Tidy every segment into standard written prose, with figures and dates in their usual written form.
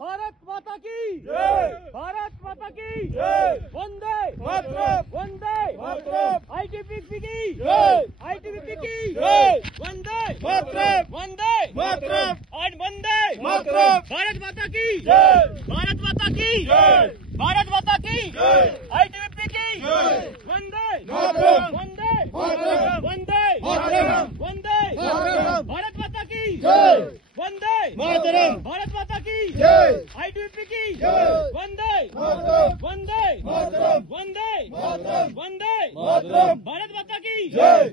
भारत माता की जय, भारत माता की जय, वंदे मातरम, वंदे मातरम, आईटीबीपी की जय, आईटीबीपी की जय, वंदे मातरम, वंदे मातरम, और वंदे मातरम, भारत माता की जय, भारत माता की जय, भारत माता की जय, आईटीबीपी की जय, वंदे मातरम, वंदे मातरम, वंदे मातरम, वंदे मातरम, भारत माता की जय, वंदे मातरम, भारत माता की जय, आईटीबीपी की जय, वंदे मातरम, वंदे मातरम, वंदे मातरम, वंदे मातरम, भारत माता की जय,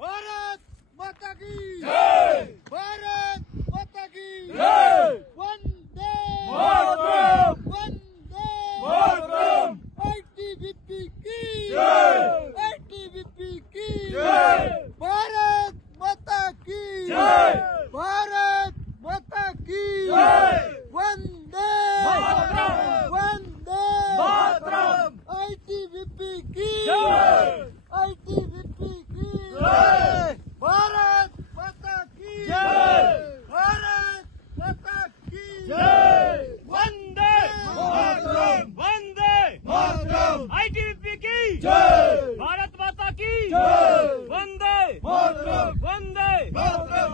भारत माता की जय, भारत माता की जय, वंदे मातरम, वंदे मातरम, आईटीबीपी की जय, आईटीबीपी की जय, भारत माता की जय, भारत माता की जय, वंदे मातरम, वंदे मातरम, आईटीबीपी की जय, आईटीबीपी की जय, भारत माता की जय, भारत माता की जय, वंदे मातरम, वंदे मातरम, आईटीबीपी की जय, भारत माता की जय, वंदे मातरम, वंदे मातरम,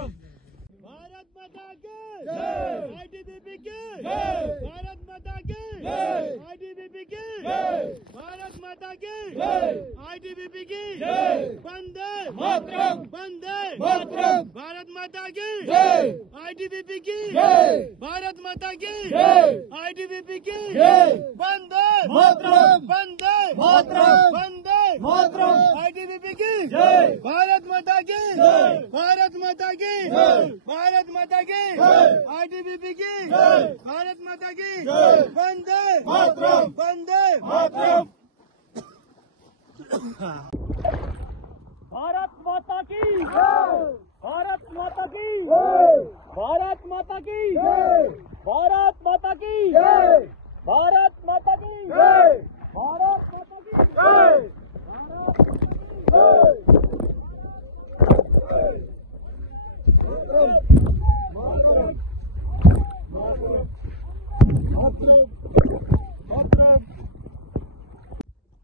भारत माता की जय, आईटीबीपी की जय, भारत माता की जय, आईटीबीपी की जय, भारत माता की जय, आईटीबीपी की जय, वंदे मातरम, वंदे मातरम, भारत माता की जय, आईटीबीपी की जय, भारत माता की जय, आईटीबीपी की जय, वंदे मातरम, वंदे मातरम, वंदे मातरम, आईटीबीपी की जय, भारत माता की जय, भारत माता की जय, भारत माता की जय, आईटीबीपी की जय, भारत माता की जय, वंदे मातरम, वंदे मातरम, भारत माता की जय, भारत माता की जय, भारत माता की जय, भारत माता की जय, भारत माता की जय, भारत माता की जय,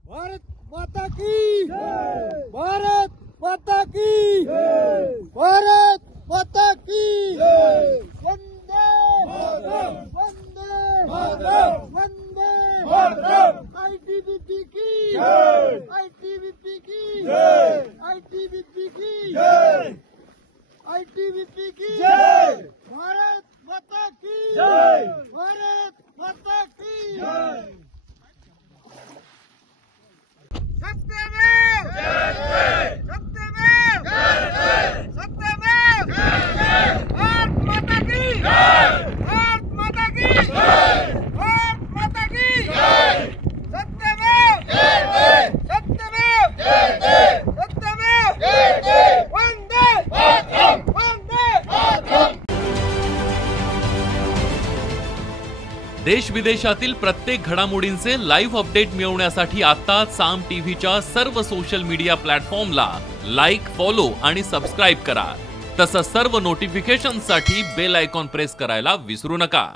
भारत माता की जय, भारत माता की जय, भारत माता की जय, वंदे मातरम, वंदे मातरम, वंदे मातरम, आईटीबीपी की जय, आईटीबीपी की जय, आईटीबीपी की जय, आईटीबीपी की जय, भारत माता की जय, भारत माता की जय, सत्यमेव जयते, सत्यमेव जयते, सत्यमेव जयते, भारत माता की जय, भारत माता की जय, भारत माता की जय, सत्यमेव जयते, सत्यमेव जयते, सत्यमेव जयते, वंदे मातरम, वंदे मातरम। देश विदेशातील प्रत्येक घडामोडींचे लाईव्ह अपडेट मिळवण्यासाठी आता साम टीव्हीच्या सर्व सोशल मीडिया प्लॅटफॉर्मला लाईक, फॉलो आणि सबस्क्राईब करा। तसंच सर्व नोटिफिकेशनसाठी बेल आयकॉन प्रेस करायला विसरू नका।